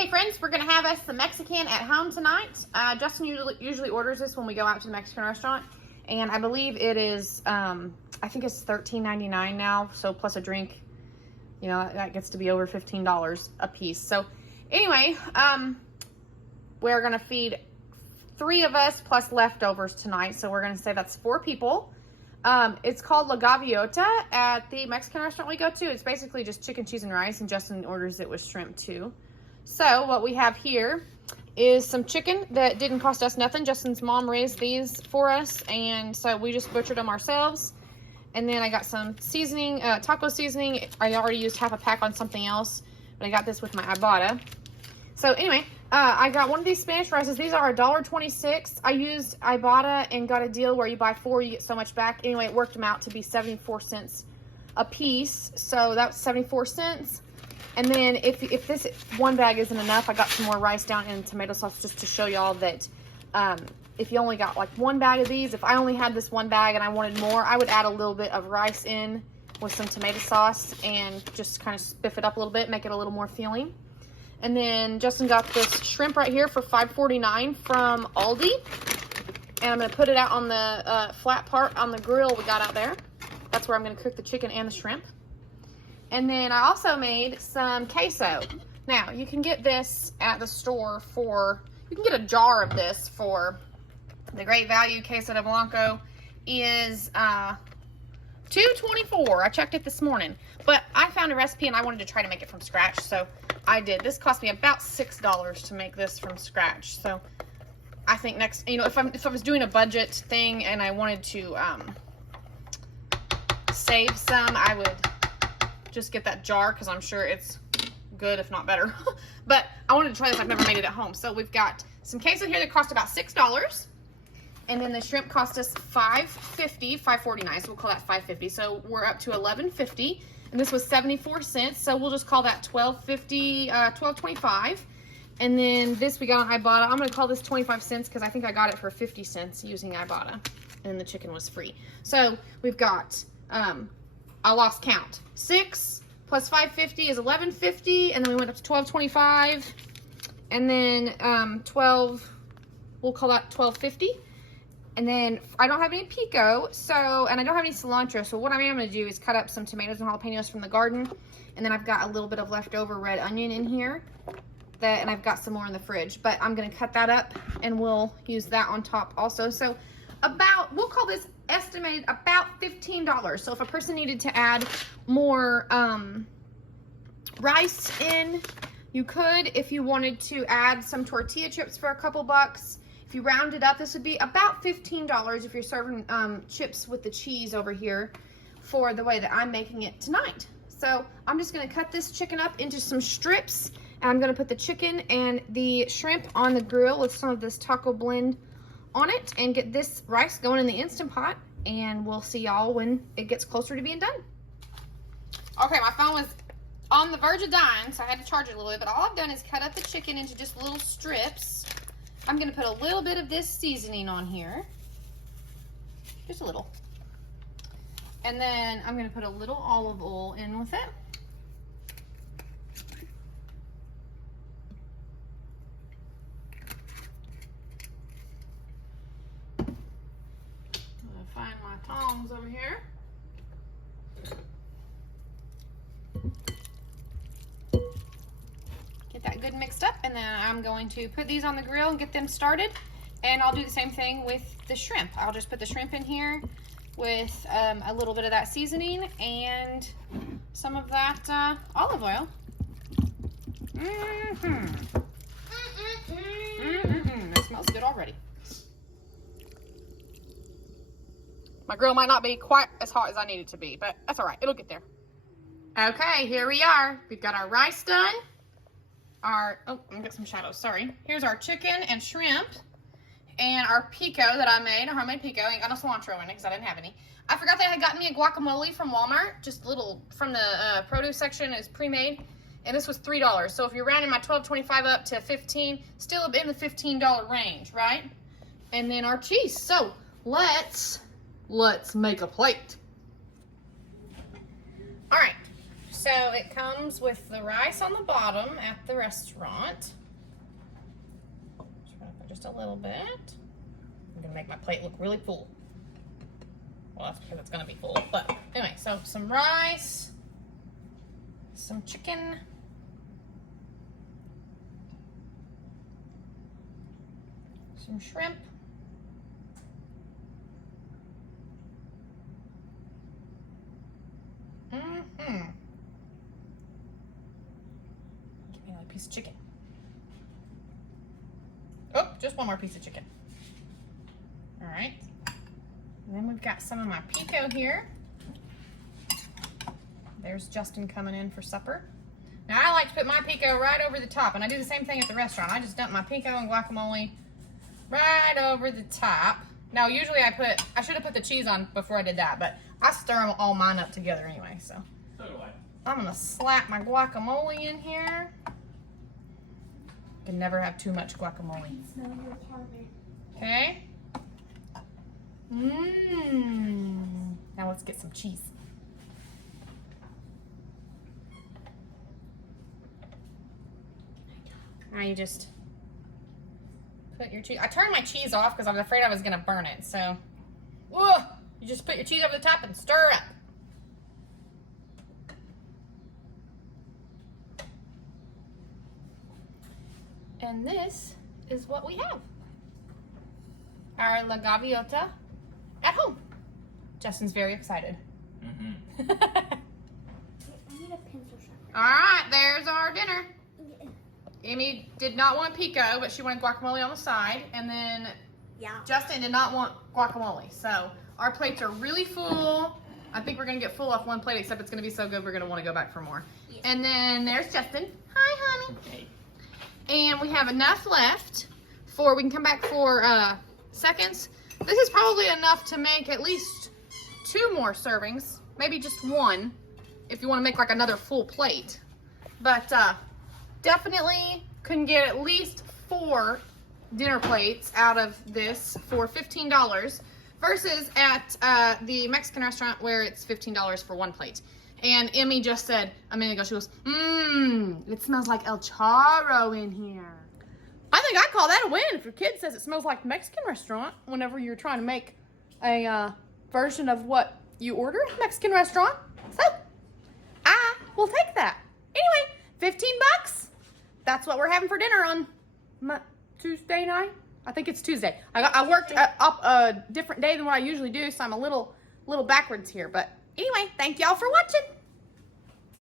Hey friends, we're gonna have us some Mexican at home tonight. Justin usually orders this when we go out to the Mexican restaurant, and I believe it is, I think it's $13.99 now, so plus a drink, you know, that gets to be over $15 a piece. So anyway, we're gonna feed 3 of us plus leftovers tonight, so we're gonna say that's 4 people. It's called La Gaviota at the Mexican restaurant we go to. It's basically just chicken, cheese, and rice, and Justin orders it with shrimp too. So what we have here is some chicken that didn't cost us nothing. Justin's mom raised these for us, and so we just butchered them ourselves. And then I got some seasoning, taco seasoning. I already used half a pack on something else, but I got this with my Ibotta. So anyway, I got one of these Spanish rices. These are $1.26. I used Ibotta and got a deal where you buy 4, you get so much back. Anyway, it worked them out to be 74 cents a piece. So that was 74 cents. And then if this one bag isn't enough, I got some more rice down in tomato sauce just to show y'all that if you only got like 1 bag of these, if I only had this 1 bag and I wanted more, I would add a little bit of rice in with some tomato sauce and just kind of spiff it up a little bit, make it a little more filling. And then Justin got this shrimp right here for $5.49 from Aldi. And I'm going to put it out on the flat part on the grill we got out there. That's where I'm going to cook the chicken and the shrimp. And then I also made some queso. Now, you can get this at the store for, you can get a jar of this for the Great Value. Queso de Blanco is $2.24. I checked it this morning. But I found a recipe and I wanted to try to make it from scratch, so I did. This cost me about $6 to make this from scratch. So I think next, you know, if I was doing a budget thing and I wanted to save some, I would just get that jar because I'm sure it's good, if not better. But I wanted to try this. I've never made it at home. So we've got some queso here that cost about $6. And then the shrimp cost us $5.49. So we'll call that $5.50. So we're up to $11.50. And this was 74 cents. So we'll just call that $12.25. And then this we got on Ibotta. I'm going to call this 25 cents because I think I got it for 50 cents using Ibotta. And the chicken was free. So we've got, I lost count. 6 plus $5.50 is $11.50, and then we went up to $12.25, and then 12. We'll call that $12.50. And then I don't have any pico, so, and I don't have any cilantro. So what I am going to do is cut up some tomatoes and jalapenos from the garden, and then I've got a little bit of leftover red onion in here. And I've got some more in the fridge, but I'm going to cut that up, and we'll use that on top also. So we'll call this estimated about $15. So if a person needed to add more rice in, you could. If you wanted to add some tortilla chips for a couple bucks, if you round it up, this would be about $15 if you're serving chips with the cheese over here for the way that I'm making it tonight. So I'm just going to cut this chicken up into some strips, and I'm going to put the chicken and the shrimp on the grill with some of this taco blend on it and get this rice going in the Instant Pot, and we'll see y'all when it gets closer to being done. Okay, my phone was on the verge of dying, so I had to charge it a little bit, but all I've done is cut up the chicken into just little strips. I'm going to put a little bit of this seasoning on here, just a little, and then I'm going to put a little olive oil in with it. Find my tongs over here. Get that good mixed up, and then I'm going to put these on the grill and get them started. And I'll do the same thing with the shrimp. I'll just put the shrimp in here with a little bit of that seasoning and some of that olive oil. That smells good already. My grill might not be quite as hot as I need it to be, but that's all right. It'll get there. Okay, here we are. We've got our rice done. Oh, I'm gonna get some shadows, sorry. Here's our chicken and shrimp and our pico that I made, our homemade pico. Ain't got no cilantro in it because I didn't have any. I forgot that I had gotten me a guacamole from Walmart, just a little from the produce section. It's pre-made, and this was $3. So if you're rounding my $12.25 up to $15, still in the $15 range, right? And then our cheese. So let's make a plate. All right, So it comes with the rice on the bottom at the restaurant. Just a little bit. I'm gonna make my plate look really full. Well, that's because it's gonna be full. But anyway, so some rice, some chicken, some shrimp, give me another piece of chicken. Oh, just one more piece of chicken. All right. And then we've got some of my pico here. There's Justin coming in for supper. Now I like to put my pico right over the top, and I do the same thing at the restaurant. I just dump my pico and guacamole right over the top. Now usually I should have put the cheese on before I did that, but I stir them all mine up together anyway, so. So do I. I'm gonna slap my guacamole in here. Can never have too much guacamole. Okay. Now let's get some cheese. Now you just put your cheese. I turned my cheese off because I was afraid I was gonna burn it. So, whoa! You just put your cheese over the top and stir it up. And this is what we have. Our La Gaviota at home. Justin's very excited. I need a pencil sharpener. All right, there's our dinner. Amy did not want pico, but she wanted guacamole on the side. And then Justin did not want guacamole. So our plates are really full. I think we're gonna get full off one plate, except it's gonna be so good we're gonna wanna go back for more. Yeah. And then there's Justin. Hi, honey. Okay. And we have enough left for, we can come back for seconds. This is probably enough to make at least 2 more servings, maybe just 1, if you want to make like another full plate. But definitely can get at least 4 dinner plates out of this for $15 versus at the Mexican restaurant where it's $15 for 1 plate. And Emmy just said a minute ago, she goes, it smells like El Charro in here. I think I call that a win if your kid says it smells like Mexican restaurant whenever you're trying to make a version of what you order at a Mexican restaurant. So, I will take that. Anyway, 15 bucks. That's what we're having for dinner on Tuesday night. I think it's Tuesday. I worked up a different day than what I usually do, so I'm a little backwards here. But anyway, thank y'all for watching.